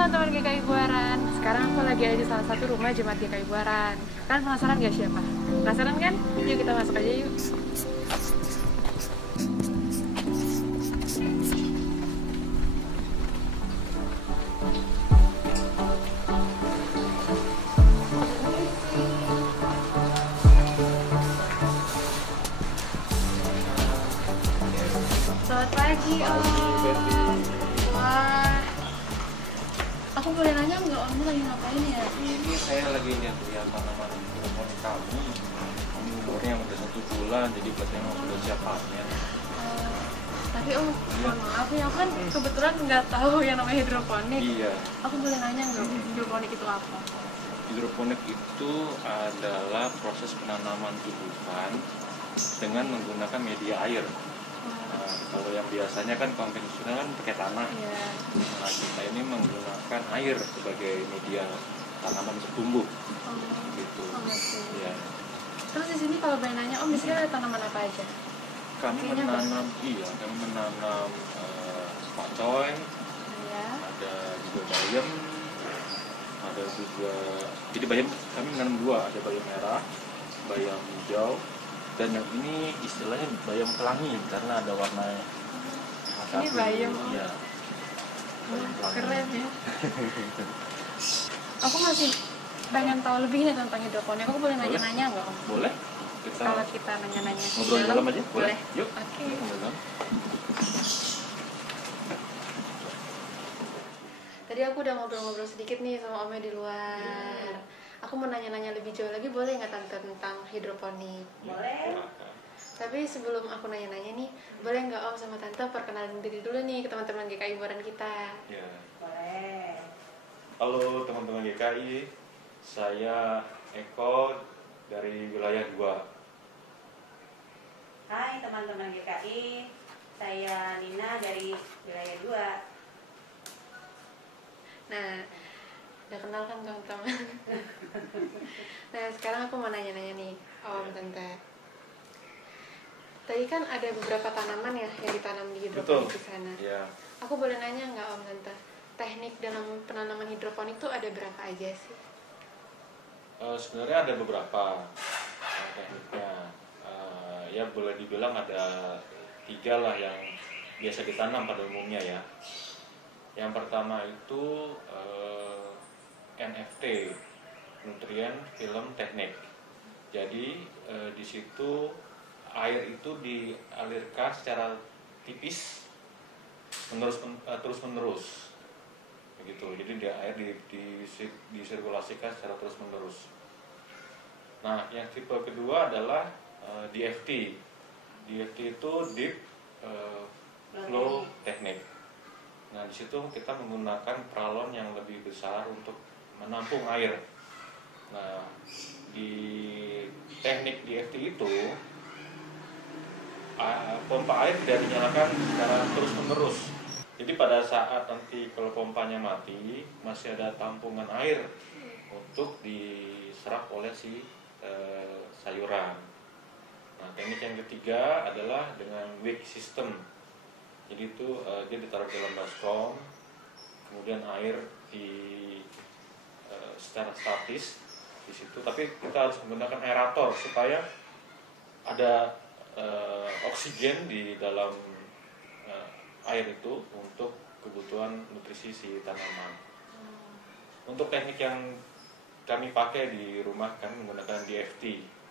teman-teman GKI Buaran. Sekarang aku lagi ada di salah satu rumah jemaat GKI Buaran. Kalian penasaran gak siapa? Penasaran kan? Yuk kita masuk aja yuk. Selamat pagi Om. Wah, aku boleh nanya nggak Om lagi ngapain ya? Ini saya lagi lihat tanaman hidroponik kamu. Ini umurnya udah 1 bulan, jadi berarti memang sudah siap panen. Tapi Om, mohon maaf ya, aku kan kebetulan nggak tahu yang namanya hidroponik. Iya. Aku boleh nanya nggak hidroponik itu apa? Hidroponik itu adalah proses penanaman tumbuhan dengan menggunakan media air. Nah, kalau yang biasanya kan konvensional kan pakai tanah. Iya. Nah, kita ini menggunakan air sebagai media tanaman bertumbuh. Gitu. Oh, ngerti. Ya. Terus di sini kalau boleh nanya Om, di sini ada tanaman apa aja? Kami Kayaknya menanam, kami menanam pakcoy, Iya. ada juga bayam, ada juga, jadi bayam kami menanam 2, ada bayam merah, bayam hijau, dan yang ini istilahnya bayam pelangi karena ada warna Ini bayam. ya. Keren ya. Aku masih pengen tahu lebih nih tentang hidroponik. Aku boleh nanya-nanya nggak Om? Boleh? Kita Kalau kita nanya-nanya di ngobrol di dalam aja? boleh? Yuk. Oke. Dalam. Tadi aku udah ngobrol-ngobrol sedikit nih sama Omnya di luar. Aku mau nanya-nanya lebih jauh lagi, boleh nggak Tante tentang hidroponik? Boleh. Tapi sebelum aku nanya-nanya nih, boleh nggak Om sama Tante perkenalin diri dulu nih ke teman-teman GKI Buaran kita? Ya. Boleh. Halo teman-teman GKI, saya Eko dari wilayah 2. Hai teman-teman GKI, saya Nina dari wilayah 2. Nah, udah kenal kan teman-teman? Nah, sekarang aku mau nanya-nanya nih, Om, Tante. Tadi kan ada beberapa tanaman ya yang ditanam di hidroponik di sana. Ya. Aku boleh nanya nggak Om, Tante? Teknik dalam penanaman hidroponik itu ada berapa aja sih? Sebenarnya ada beberapa tekniknya. Ya boleh dibilang ada 3 lah yang biasa ditanam pada umumnya ya. Yang pertama itu NFT, nutrien film teknik. Jadi di situ air itu dialirkan secara tipis terus menerus, begitu. Jadi air disirkulasikan secara terus menerus. Nah, yang tipe kedua adalah DFT. DFT itu deep flow teknik. Nah, di situ kita menggunakan peralon yang lebih besar untuk menampung air. Nah, di teknik DFT itu pompa air tidak dinyalakan secara terus-menerus. Jadi pada saat nanti kalau pompanya mati, masih ada tampungan air untuk diserap oleh si sayuran. Nah, teknik yang ketiga adalah dengan wick system. Jadi itu dia ditaruh dalam baskom, kemudian air secara statis di situ. Tapi kita harus menggunakan aerator supaya ada oksigen di dalam air itu untuk kebutuhan nutrisi si tanaman. Untuk teknik yang kami pakai di rumah kan menggunakan DFT.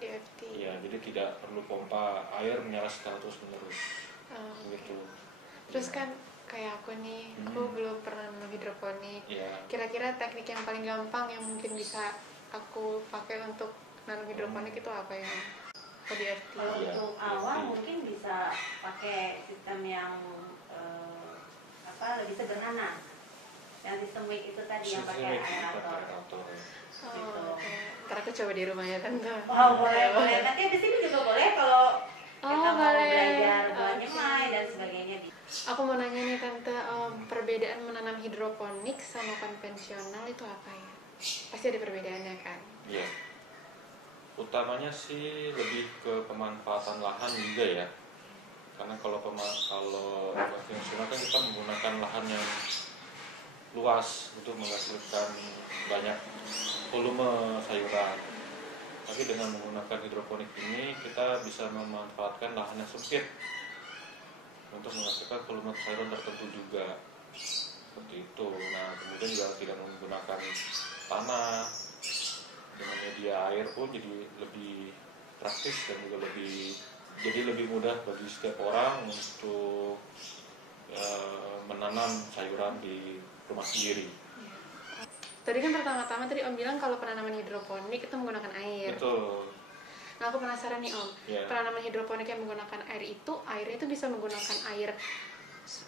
DFT. Iya, jadi tidak perlu pompa air menyala secara terus menerus. Gitu. Terus kan kayak aku nih, aku belum pernah nanam hidroponik. Iya. Kira-kira teknik yang paling gampang yang mungkin bisa aku pakai untuk nanam hidroponik itu apa ya? Atau DFT? Kalau Iya, untuk awal DFT. mungkin bisa pakai sistem yang lebih sederhana. Yang sistem wick itu tadi yang pakai aerator. Oh, oke. Ntar aku coba di rumah ya Tante. Oh boleh boleh. Nanti di sini juga boleh kalau kita mau boleh. belajar buat Oke. nyemai dan sebagainya. Aku mau nanya nih Tante, perbedaan menanam hidroponik sama konvensional itu apa ya? Pasti ada perbedaannya kan? Iya. Utamanya sih lebih ke pemanfaatan lahan juga ya. Karena kalau konvensional kan kita menggunakan lahan yang luas untuk menghasilkan banyak volume sayuran. Tapi dengan menggunakan hidroponik ini kita bisa memanfaatkan lahan yang sempit untuk menghasilkan volume sayuran tertentu juga, seperti itu. Nah, kemudian juga tidak menggunakan tanah, dengan media air pun jadi lebih praktis dan juga lebih mudah bagi setiap orang untuk menanam sayuran di rumah sendiri. Tadi kan pertama-tama tadi Om bilang kalau penanaman hidroponik itu menggunakan air. Betul. Nah, aku penasaran nih Om, penanaman hidroponik yang menggunakan air itu, airnya itu bisa menggunakan air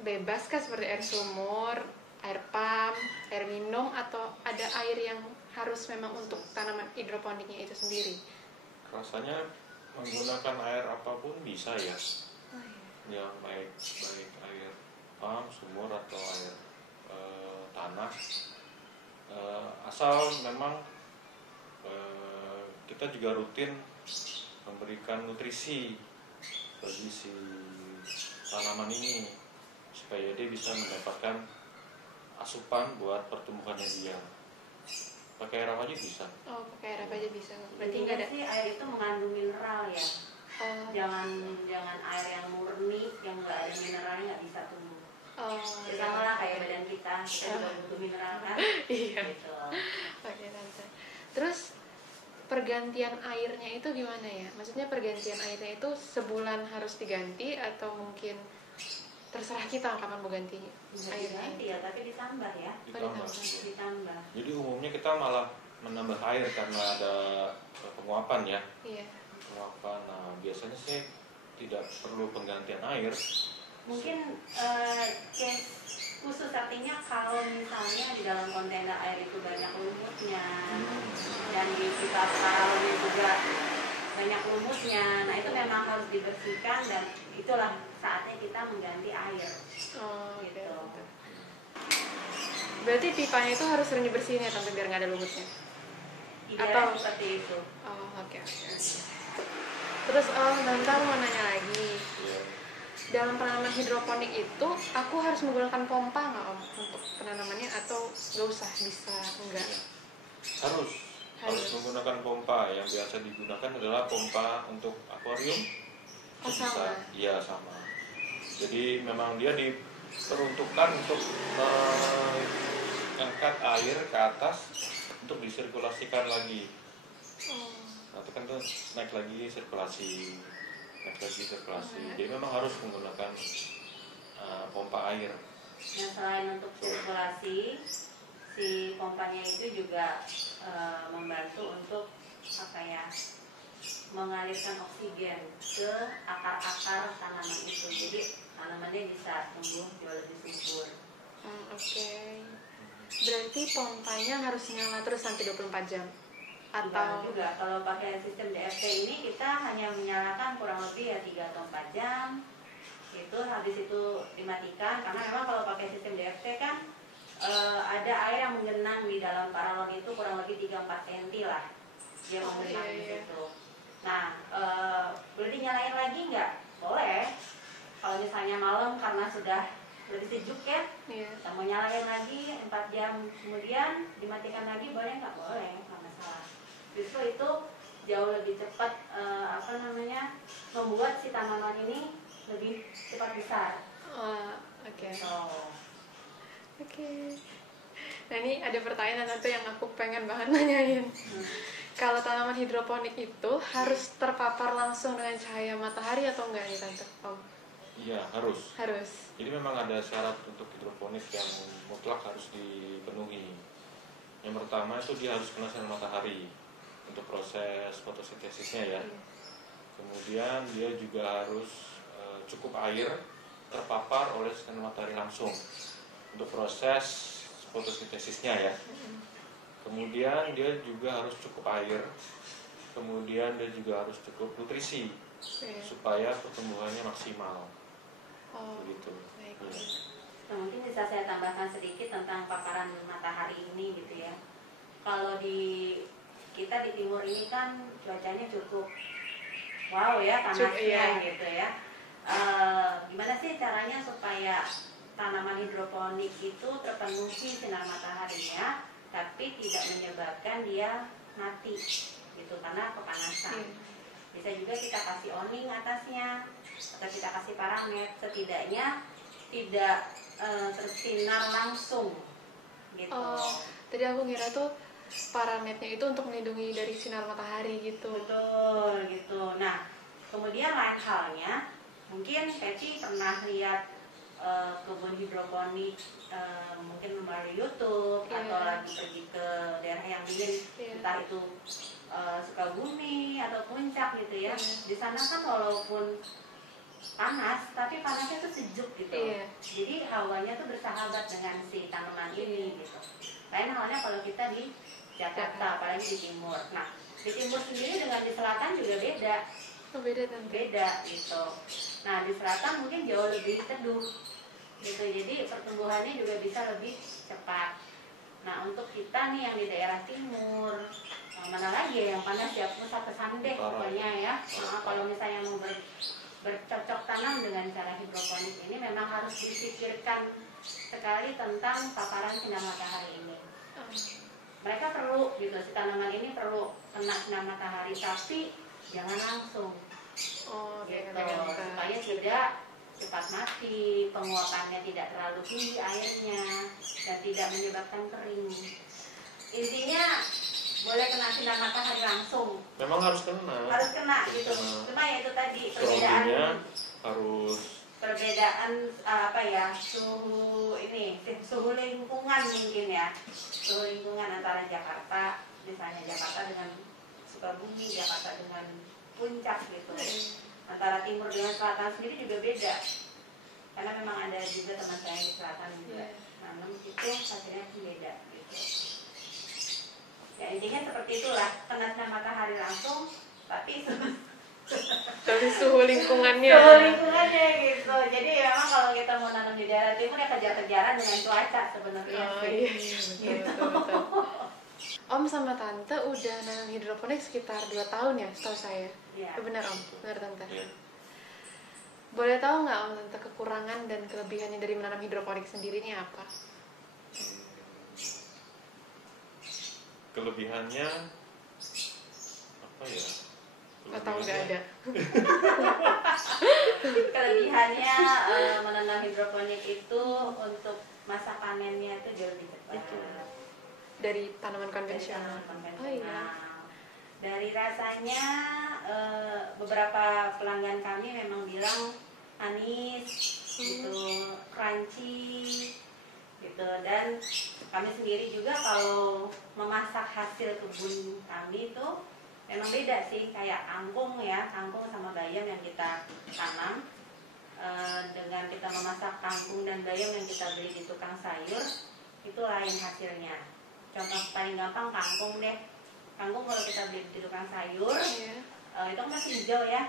bebas kah seperti air sumur, air pump, air minum, atau ada air yang harus memang untuk tanaman hidroponiknya itu sendiri? Rasanya menggunakan air apapun bisa ya. Ya, baik air pump, sumur atau air tanah. Asal memang kita juga rutin memberikan nutrisi bagi si tanaman ini supaya dia bisa mendapatkan asupan buat pertumbuhannya dia. Pakai air apa aja bisa. Oh, pakai air apa aja bisa. Berarti Intinya nggak ada. sih air itu mengandung mineral ya. Oh. Jangan air yang murni yang nggak ada mineralnya nggak bisa tumbuh. Oh, Sama lah kayak badan kita juga butuh mineral kan. Iya. Gitu. Oke, Tante. Terus pergantian airnya itu gimana ya? Maksudnya pergantian airnya itu sebulan harus diganti atau mungkin terserah kita kapan mau ganti Bisa airnya? diganti ya, tapi ditambah ya. Ditambah. Jadi umumnya kita malah menambah air karena ada penguapan ya. Iya. Penguapan. Nah, biasanya sih tidak perlu penggantian air. Mungkin case khusus artinya kalau misalnya di dalam kontainer air itu banyak lumutnya dan di sekitar paralonnya juga banyak lumutnya, nah itu memang harus dibersihkan dan itulah saatnya kita mengganti air. Oh, Gitu. Berarti pipanya itu harus sering dibersihin ya Tante biar nggak ada lumutnya? Idealnya Atau- seperti itu. Oh, oke. Terus Tante mau nanya lagi. Ya. Dalam penanaman hidroponik itu aku harus menggunakan pompa nggak Om untuk penanamannya atau nggak usah, bisa enggak? Harus menggunakan pompa. Yang biasa digunakan adalah pompa untuk akuarium. Oh, sama? Iya, sama. Jadi memang dia diperuntukkan untuk mengangkat air ke atas untuk disirkulasikan lagi. Oh. Nah, itu kan tuh naik lagi sirkulasi. Jadi memang harus menggunakan pompa air. Nah, selain untuk sirkulasi, si pompanya itu juga membantu untuk mengalirkan oksigen ke akar-akar tanaman itu. Jadi tanamannya bisa tumbuh jauh lebih subur. Oke. Berarti pompanya harus nyala terus sampai 24 jam? Bukan Atau juga, kalau pakai sistem DFT ini kita hanya menyalakan kurang lebih ya 3 atau 4 jam. Itu habis itu dimatikan, karena memang kalau pakai sistem DFT kan ada air yang menggenang di dalam paralon itu kurang lebih 3-4 cm lah dia menggenang di situ. Nah, boleh dinyalain lagi nggak? Boleh. Kalau misalnya malam karena sudah lebih sejuk ya, kita mau nyalain lagi 4 jam kemudian dimatikan lagi, boleh nggak? Boleh, nggak masalah. Justru itu jauh lebih cepat membuat si tanaman ini lebih cepat besar. Oke. So, Oke. Nah, ini ada pertanyaan Tante yang aku pengen banget nanyain. Kalau tanaman hidroponik itu harus terpapar langsung dengan cahaya matahari atau enggak nih Tante? Oh. Iya, harus. Harus. Jadi memang ada syarat untuk hidroponik yang mutlak harus dipenuhi. Yang pertama itu dia harus kena sinar matahari untuk proses fotosintesisnya ya. Kemudian dia juga harus cukup air terpapar oleh sinar matahari langsung untuk proses fotosintesisnya ya. Kemudian dia juga harus cukup air. Kemudian dia juga harus cukup nutrisi supaya pertumbuhannya maksimal. Begitu. Baik. Ya. Nah, mungkin bisa saya tambahkan sedikit tentang paparan matahari ini gitu ya. Kalau kita di timur ini kan cuacanya cukup wow ya, panasnya gitu ya. Gimana sih caranya supaya tanaman hidroponik itu terpenuhi sinar mataharinya, tapi tidak menyebabkan dia mati gitu karena kepanasan. Bisa juga kita kasih awning atasnya atau kita kasih paramet, setidaknya tidak tersinar langsung gitu. Tadi aku ngira tuh parametnya itu untuk melindungi dari sinar matahari gitu. Betul gitu. Nah, kemudian lain halnya, mungkin Peci pernah lihat kebun hidroponik mungkin melalui YouTube atau lagi pergi ke daerah yang dingin, entah itu Sukabumi atau Puncak gitu ya. Di sana kan walaupun panas, tapi panasnya tuh sejuk gitu. Jadi hawanya tuh bersahabat dengan si tanaman ini gitu. Lain halnya kalau kita di Jakarta, apalagi di timur. Nah, di timur sendiri dengan di selatan juga beda. Beda gitu. Nah, di selatan mungkin jauh lebih teduh gitu. Jadi pertumbuhannya juga bisa lebih cepat. Nah, untuk kita nih yang di daerah timur, mana lagi ya yang panas ya, pusat pesan deh pokoknya ya. Nah, kalau misalnya mau bercocok tanam dengan cara hidroponik ini memang harus dipikirkan sekali tentang paparan sinar matahari ini. Mereka perlu gitu, si tanaman ini perlu kena sinar matahari, tapi jangan langsung gitu, supaya tidak cepat mati, penguapannya tidak terlalu tinggi airnya, dan tidak menyebabkan kering. Intinya boleh kena sinar matahari langsung. Memang harus kena. Harus kena gitu. Cuma ya itu tadi perbedaan apa ya, suhu lingkungan mungkin ya, suhu lingkungan antara Jakarta, misalnya Jakarta dengan Sukabumi, Jakarta dengan Puncak gitu, antara timur dengan selatan sendiri juga beda, karena memang ada juga teman saya di selatan juga nanam itu hasilnya beda gitu. Ya intinya seperti itulah, kena sinar matahari langsung, tapi suhu lingkungannya gitu. Jadi memang kalau kita mau nanam di daerah timur ya kejar-kejaran dengan cuaca sebenarnya. Betul. Om sama Tante udah nanam hidroponik sekitar 2 tahun ya, setahu saya. Benar Om? Benar Tante? Boleh tahu nggak Om Tante kekurangan dan kelebihannya dari menanam hidroponik sendiri ini apa? Kelebihannya apa ya? Atau nggak ada? Kelebihannya menanam hidroponik itu untuk masa panennya itu jauh lebih cepat dari tanaman konvensional. Oh iya. Dari rasanya beberapa pelanggan kami memang bilang manis, gitu, crunchy, gitu. Dan kami sendiri juga kalau memasak hasil kebun kami itu memang beda sih, kayak kangkung sama bayam yang kita tanam dengan kita memasak kangkung dan bayam yang kita beli di tukang sayur itu lain hasilnya. Contoh paling gampang kangkung deh. Kangkung kalau kita beli di tukang sayur itu kan masih hijau ya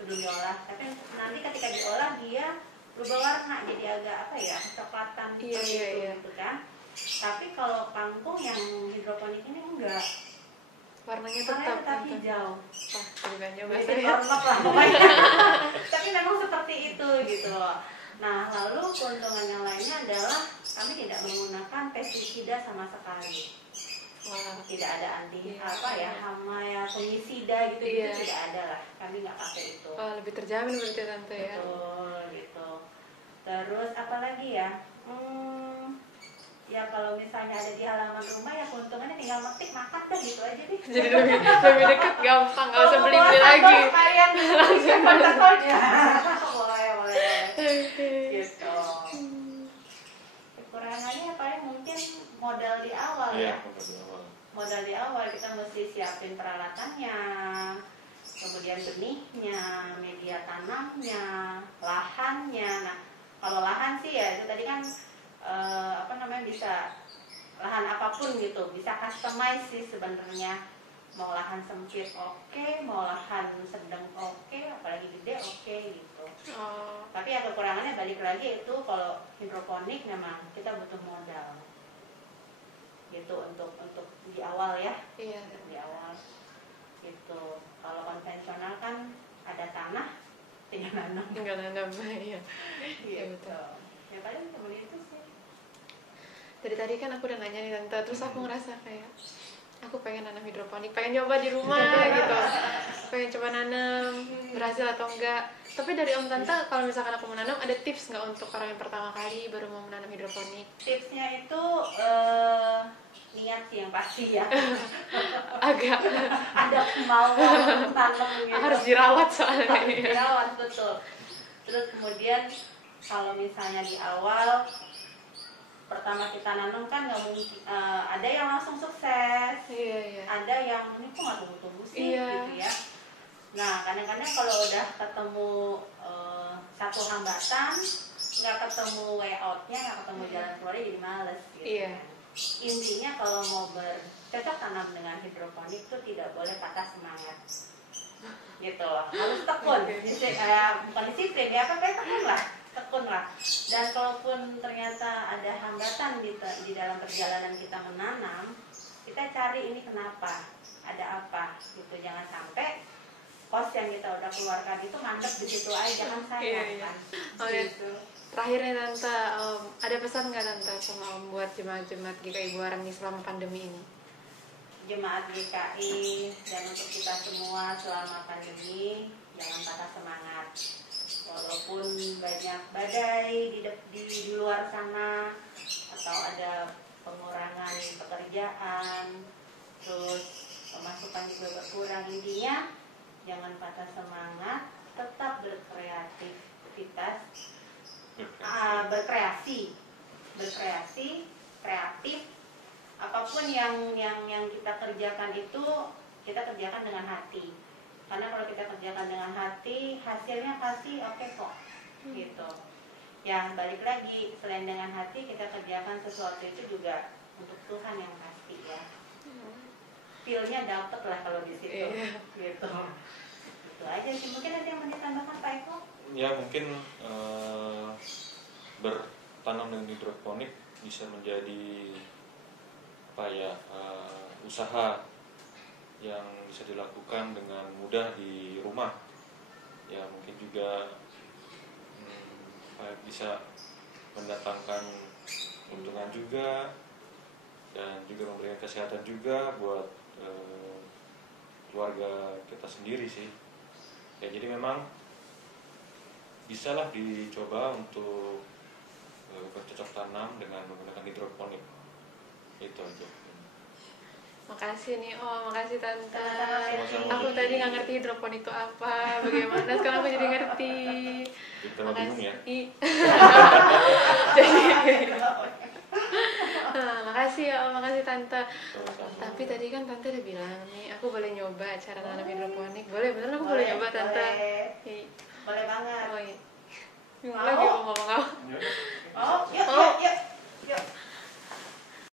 sebelum diolah. Tapi nanti ketika diolah dia berubah warna jadi agak kecoklatan gitu kan. Tapi kalau kangkung yang hidroponik ini enggak. Warnanya tetap hijau. Tapi memang seperti itu gitu loh. Nah, lalu keuntungan yang lainnya adalah kami tidak menggunakan pestisida sama sekali. Tidak ada hama fungisida gitu tidak ada lah. Kami nggak pakai itu. Lebih terjamin berarti Tante ya. Betul gitu. Terus apa lagi ya? Ya kalau misalnya ada di halaman rumah ya keuntungannya tinggal metik makan dah gitu aja deh. Jadi lebih dekat, gampang, nggak usah beli-beli lagi. Boleh. Gitu. Kekurangannya paling mungkin modal di awal ya. Modal di awal kita mesti siapin peralatannya, kemudian benihnya, media tanamnya, lahannya. Nah kalau lahan sih ya itu tadi kan bisa lahan apapun gitu, bisa customize sih sebenarnya. Mau lahan sempit oke, mau lahan sedang oke, apalagi gede oke gitu. Tapi ya kekurangannya balik lagi itu kalau hidroponik memang kita butuh modal gitu untuk di awal ya. Di awal gitu. Kalau konvensional kan ada tanah tinggal nanam iya. gitu. Ya paling cuma itu sih. Dari tadi kan aku udah nanya nih Tante, terus aku ngerasa kayak aku pengen nanam hidroponik, pengen nyoba di rumah gitu, pengen coba nanam, berhasil atau enggak. Tapi dari Om Tante, kalau misalkan aku menanam, ada tips nggak untuk orang yang pertama kali baru mau menanam hidroponik? Tipsnya itu niat sih yang pasti ya. Agak Ada kemauan tanam gitu. harus dirawat soalnya. Harus dirawat, betul. Terus kemudian kalau misalnya di awal pertama kita nanam kan nggak mungkin, ada yang langsung sukses, Iya. ada yang ini kok nggak tumbuh-tumbuh sih, Iya. gitu ya. Nah kadang-kadang kalau udah ketemu satu hambatan, nggak ketemu way out-nya, nggak ketemu jalan keluarnya, jadi males gitu. Iya. Intinya kalau mau bercocok tanam dengan hidroponik itu tidak boleh patah semangat, gitu loh. Harus tekun, bukan disiplin ya, tekun lah. Dan kalaupun ternyata ada hambatan di dalam perjalanan kita menanam, kita cari ini kenapa, ada apa, gitu. Jangan sampai kos yang kita udah keluarkan itu mandek di situ aja, kan sayang kan. Gitu. Terakhirnya Tante, ada pesan nggak Tante sama Om buat jemaat-jemaat GKI Buaran selama pandemi ini? Jemaat GKI dan untuk kita semua selama pandemi, jangan patah semangat. Walaupun banyak badai di luar sana, atau ada pengurangan pekerjaan, terus pemasukan juga berkurang, intinya jangan patah semangat, tetap berkreativitas, berkreasi, kreatif. Apapun yang kita kerjakan itu kita kerjakan dengan hati. Karena kalau kita kerjakan dengan hati, hasilnya pasti oke kok, gitu. Yang balik lagi, selain dengan hati, kita kerjakan sesuatu itu juga untuk Tuhan yang pasti ya. Feel-nya dapet lah kalau di situ, gitu. Itu aja sih. Mungkin ada yang mau ditambahkan Pak Eko? Ya mungkin bertanam dengan hidroponik bisa menjadi usaha yang bisa dilakukan dengan mudah di rumah. Ya mungkin juga bisa mendatangkan keuntungan juga, dan juga memberikan kesehatan juga buat keluarga kita sendiri sih. Ya jadi memang bisalah dicoba untuk bercocok tanam dengan menggunakan hidroponik. Itu aja. Makasih nih Om, makasih Tante. Sama-sama. Aku tadi nggak ngerti hidroponik itu apa, bagaimana, sekarang aku jadi ngerti. Kita bingung ya. Makasih ya Om, makasih Tante. Sama-sama. Tapi tadi kan Tante udah bilang nih, aku boleh nyoba cara nanam hidroponik. Boleh, beneran aku boleh nyoba Tante. Boleh banget. Oh iya. Bingung lagi mau ngomong apa.